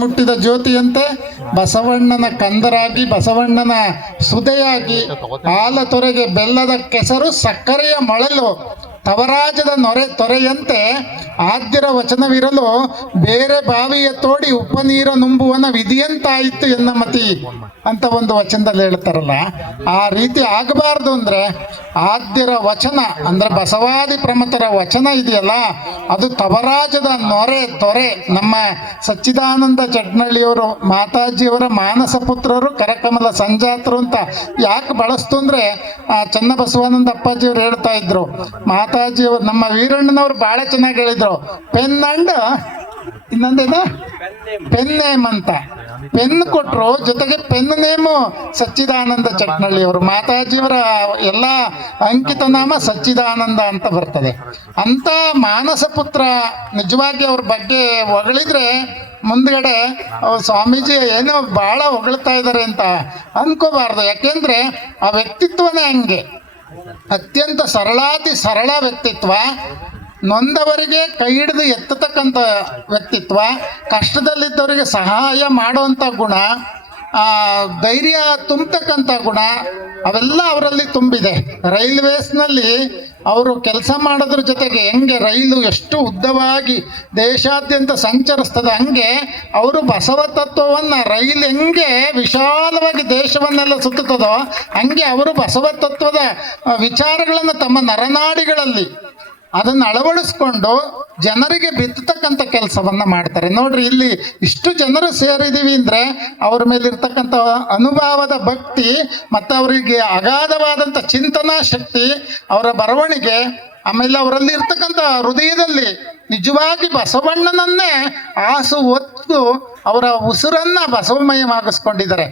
ಮುಟ್ಟಿದ ಜ್ಯೋತಿಯಂತೆ ಬಸವಣ್ಣನ ಕಂದರಾಗಿ ಬಸವಣ್ಣನ ಸುದೆಯಾಗಿ ಹಾಲ ತೊರೆಗೆ ಬೆಲ್ಲದ ಕೆಸರು ಸಕ್ಕರೆಯ ಮೊಳಲು ತವರಾಜದ ತೊರೆಯಂತೆ ಆದ್ಯರ ವಚನವಿರಲು ಬೇರೆ ಬಾವಿಯ ತೋಡಿ ಉಪನೀರ ನುಂಬುವನ ವಿಧಿಯಂತಾಯಿತು ಎನ್ನ ಮತಿ ಅಂತ ಒಂದು ವಚನದಲ್ಲಿ ಹೇಳ್ತಾರಲ್ಲ, ಆ ರೀತಿ ಆಗಬಾರ್ದು ಅಂದ್ರೆ ಆದ್ಯರ ವಚನ ಅಂದ್ರೆ ಬಸವಾದಿ ಪ್ರಮತರ ವಚನ ಇದೆಯಲ್ಲ, ಅದು ತವರಾಜದ ತೊರೆ. ನಮ್ಮ ಸಚ್ಚಿದಾನಂದ ಚಟ್ನಳ್ಳಿಯವರು ಮಾತಾಜಿಯವರ ಮಾನಸ ಪುತ್ರರು ಕರಕಮಲ ಸಂಜಾತರು ಅಂತ ಯಾಕೆ ಬಳಸ್ತು ಅಂದ್ರೆ ಚನ್ನಬಸವಾನಂದ ಅಪ್ಪಾಜಿಯವರು ಹೇಳ್ತಾ ಇದ್ರು, ಮಾತಾಜಿಯವರು ನಮ್ಮ ವೀರಣ್ಣನವರು ಬಹಳ ಚೆನ್ನಾಗಿ ಹೇಳಿದ್ರು, ಪೆನ್ ಅಂಡ್ ಇನ್ನೊಂದೇನ ಪೆನ್ ನೇಮ್ ಅಂತ. ಪೆನ್ ಕೊಟ್ಟರು, ಜೊತೆಗೆ ಪೆನ್ ನೇಮು ಸಚ್ಚಿದಾನಂದ ಚಟ್ನಳ್ಳಿಯವರು. ಮಾತಾಜಿಯವರ ಎಲ್ಲ ಅಂಕಿತ ನಾಮ ಸಚ್ಚಿದಾನಂದ ಅಂತ ಬರ್ತದೆ. ಅಂತ ಮಾನಸ ಪುತ್ರ ನಿಜವಾಗಿ ಅವ್ರ ಬಗ್ಗೆ ಹೊಗಳಿದ್ರೆ ಮುಂದ್ಗಡೆ ಸ್ವಾಮೀಜಿ ಏನೋ ಬಹಳ ಹೊಗಳ್ತಾ ಇದ್ದಾರೆ ಅಂತ ಅನ್ಕೋಬಾರ್ದು. ಯಾಕೆಂದ್ರೆ ಆ ವ್ಯಕ್ತಿತ್ವನೇ ಹಂಗೆ, ಅತ್ಯಂತ ಸರಳಾತಿ ಸರಳ ವ್ಯಕ್ತಿತ್ವ, ನೊಂದವರಿಗೆ ಕೈ ಹಿಡಿದು ಎತ್ತತಕ್ಕಂಥ ವ್ಯಕ್ತಿತ್ವ, ಕಷ್ಟದಲ್ಲಿದ್ದವರಿಗೆ ಸಹಾಯ ಮಾಡುವಂಥ ಗುಣ, ಧೈರ್ಯ ತುಂಬತಕ್ಕಂಥ ಗುಣ, ಅವೆಲ್ಲ ಅವರಲ್ಲಿ ತುಂಬಿದೆ. ರೈಲ್ವೇಸ್ನಲ್ಲಿ ಅವರು ಕೆಲಸ ಮಾಡೋದ್ರ ಜೊತೆಗೆ ಹೆಂಗೆ ರೈಲು ಎಷ್ಟು ಉದ್ದವಾಗಿ ದೇಶಾದ್ಯಂತ ಸಂಚರಿಸ್ತದೆ, ಹಂಗೆ ಅವರು ಬಸವ ತತ್ವವನ್ನು, ರೈಲು ಹೆಂಗೆ ವಿಶಾಲವಾಗಿ ದೇಶವನ್ನೆಲ್ಲ ಸುತ್ತುತ್ತದೋ ಹಂಗೆ ಅವರು ಬಸವ ತತ್ವದ ವಿಚಾರಗಳನ್ನು ತಮ್ಮ ನರನಾಡಿಗಳಲ್ಲಿ ಅದನ್ನು ಅಳವಡಿಸ್ಕೊಂಡು ಜನರಿಗೆ ಬಿತ್ತತಕ್ಕಂಥ ಕೆಲಸವನ್ನ ಮಾಡ್ತಾರೆ. ನೋಡ್ರಿ, ಇಲ್ಲಿ ಇಷ್ಟು ಜನರು ಸೇರಿದೀವಿ ಅಂದ್ರೆ ಅವ್ರ ಮೇಲೆ ಇರ್ತಕ್ಕಂಥ ಅನುಭವದ ಭಕ್ತಿ ಮತ್ತು ಅವರಿಗೆ ಅಗಾಧವಾದಂಥ ಚಿಂತನಾ ಶಕ್ತಿ, ಅವರ ಬರವಣಿಗೆ, ಆಮೇಲೆ ಅವರಲ್ಲಿ ಇರ್ತಕ್ಕಂಥ ಹೃದಯದಲ್ಲಿ ನಿಜವಾಗಿ ಬಸವಣ್ಣನನ್ನೇ ಆಸು ಹೊತ್ತು ಅವರ ಉಸಿರನ್ನ ಬಸವಮಯವಾಗಿಸ್ಕೊಂಡಿದ್ದಾರೆ.